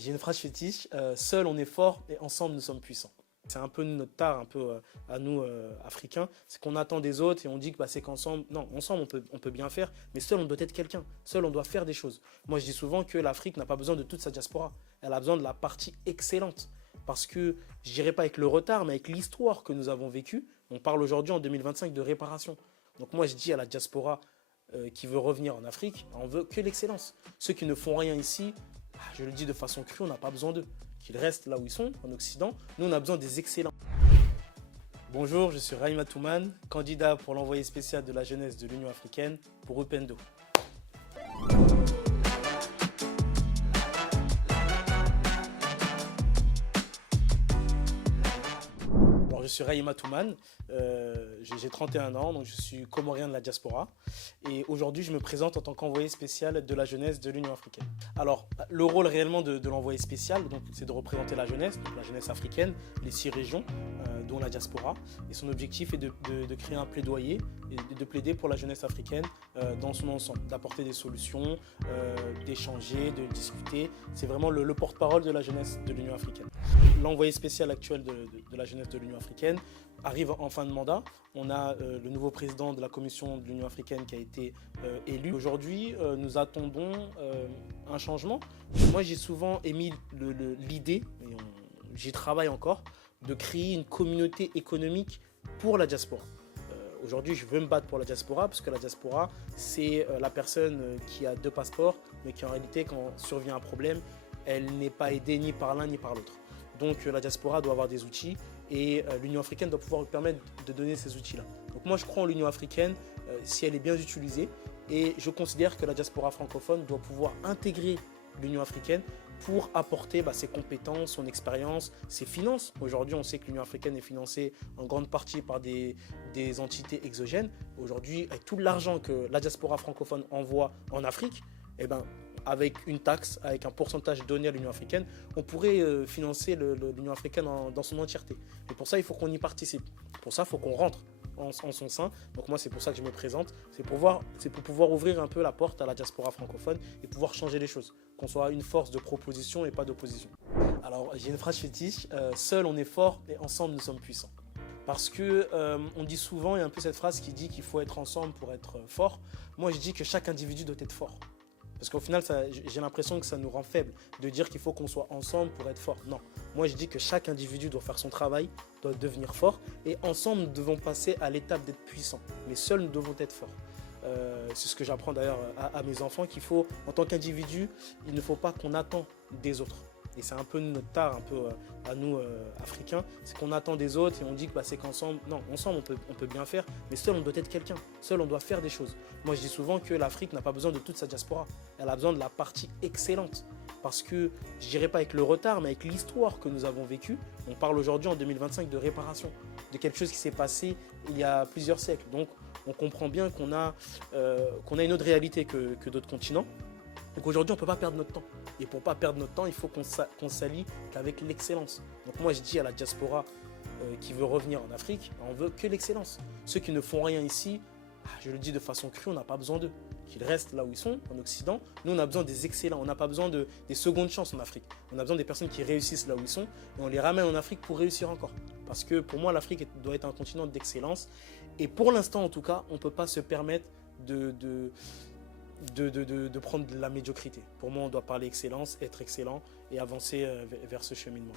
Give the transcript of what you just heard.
j'ai une phrase fétiche, seul on est fort et ensemble nous sommes puissants. C'est un peu notre tare, un peu à nous Africains, c'est qu'on attend des autres et on dit que c'est qu'ensemble, non, ensemble on peut bien faire, mais seul on doit être quelqu'un, seul on doit faire des choses. Moi je dis souvent que l'Afrique n'a pas besoin de toute sa diaspora, elle a besoin de la partie excellente. Parce que, je dirais pas avec le retard, mais avec l'histoire que nous avons vécue, on parle aujourd'hui en 2025 de réparation. Donc moi je dis à la diaspora qui veut revenir en Afrique, on veut que l'excellence. Ceux qui ne font rien ici, je le dis de façon crue, on n'a pas besoin d'eux. Qu'ils restent là où ils sont, en Occident. Nous, on a besoin des excellents. Bonjour, je suis Rahima Toumane, candidat pour l'envoyé spécial de la jeunesse de l'Union africaine pour Upendo. Alors, je suis Rahima Toumane, j'ai 31 ans, donc je suis comorien de la diaspora. Et aujourd'hui, je me présente en tant qu'envoyé spécial de la jeunesse de l'Union africaine. Alors, le rôle réellement de l'envoyé spécial, c'est de représenter la jeunesse africaine, les 6 régions, dont la diaspora. Et son objectif est de créer un plaidoyer et de plaider pour la jeunesse africaine dans son ensemble, d'apporter des solutions, d'échanger, de discuter. C'est vraiment le porte-parole de la jeunesse de l'Union africaine. L'envoyé spécial actuel de la jeunesse de l'Union africaine arrive en fin de mandat. On a le nouveau président de la Commission de l'Union africaine qui a été élu. Aujourd'hui, nous attendons un changement. Moi, j'ai souvent émis l'idée, et j'y travaille encore, de créer une communauté économique pour la diaspora. Aujourd'hui, je veux me battre pour la diaspora, parce que la diaspora, c'est la personne qui a 2 passeports, mais qui en réalité, quand survient un problème, elle n'est pas aidée ni par l'un ni par l'autre. Donc la diaspora doit avoir des outils et l'Union africaine doit pouvoir lui permettre de donner ces outils-là. Donc moi je crois en l'Union africaine si elle est bien utilisée et je considère que la diaspora francophone doit pouvoir intégrer l'Union africaine pour apporter ses compétences, son expérience, ses finances. Aujourd'hui on sait que l'Union africaine est financée en grande partie par des entités exogènes. Aujourd'hui avec tout l'argent que la diaspora francophone envoie en Afrique, avec une taxe, avec un pourcentage donné à l'Union africaine, on pourrait financer l'Union africaine dans son entièreté. Et pour ça, il faut qu'on y participe. Pour ça, il faut qu'on rentre en son sein. Donc moi, c'est pour ça que je me présente. C'est pour pouvoir ouvrir un peu la porte à la diaspora francophone et pouvoir changer les choses. Qu'on soit une force de proposition et pas d'opposition. Alors, j'ai une phrase fétiche. Seul, on est fort et ensemble, nous sommes puissants. Parce que on dit souvent, il y a un peu cette phrase qui dit qu'il faut être ensemble pour être fort. Moi, je dis que chaque individu doit être fort. Parce qu'au final, j'ai l'impression que ça nous rend faibles de dire qu'il faut qu'on soit ensemble pour être fort. Non, moi je dis que chaque individu doit faire son travail, doit devenir fort et ensemble nous devons passer à l'étape d'être puissants. Mais seuls nous devons être forts. C'est ce que j'apprends d'ailleurs à mes enfants qu'il faut, en tant qu'individu, il ne faut pas qu'on attend des autres. Et c'est un peu notre tare, un peu à nous Africains, c'est qu'on attend des autres et on dit que c'est qu'ensemble, non, ensemble on peut bien faire, mais seul on doit être quelqu'un, seul on doit faire des choses. Moi je dis souvent que l'Afrique n'a pas besoin de toute sa diaspora, elle a besoin de la partie excellente. Parce que, je dirais pas avec le retard, mais avec l'histoire que nous avons vécue, on parle aujourd'hui en 2025 de réparation, de quelque chose qui s'est passé il y a plusieurs siècles. Donc on comprend bien qu'on a une autre réalité que d'autres continents. Donc aujourd'hui, on ne peut pas perdre notre temps. Et pour ne pas perdre notre temps, il faut qu'on s'allie qu'avec l'excellence. Donc moi, je dis à la diaspora qui veut revenir en Afrique, on veut que l'excellence. Ceux qui ne font rien ici, je le dis de façon crue, on n'a pas besoin d'eux. Qu'ils restent là où ils sont, en Occident. Nous, on a besoin des excellents. On n'a pas besoin des secondes chances en Afrique. On a besoin des personnes qui réussissent là où ils sont et on les ramène en Afrique pour réussir encore. Parce que pour moi, l'Afrique doit être un continent d'excellence. Et pour l'instant, en tout cas, on ne peut pas se permettre de prendre de la médiocrité. Pour moi, on doit parler excellence, être excellent et avancer vers ce cheminement.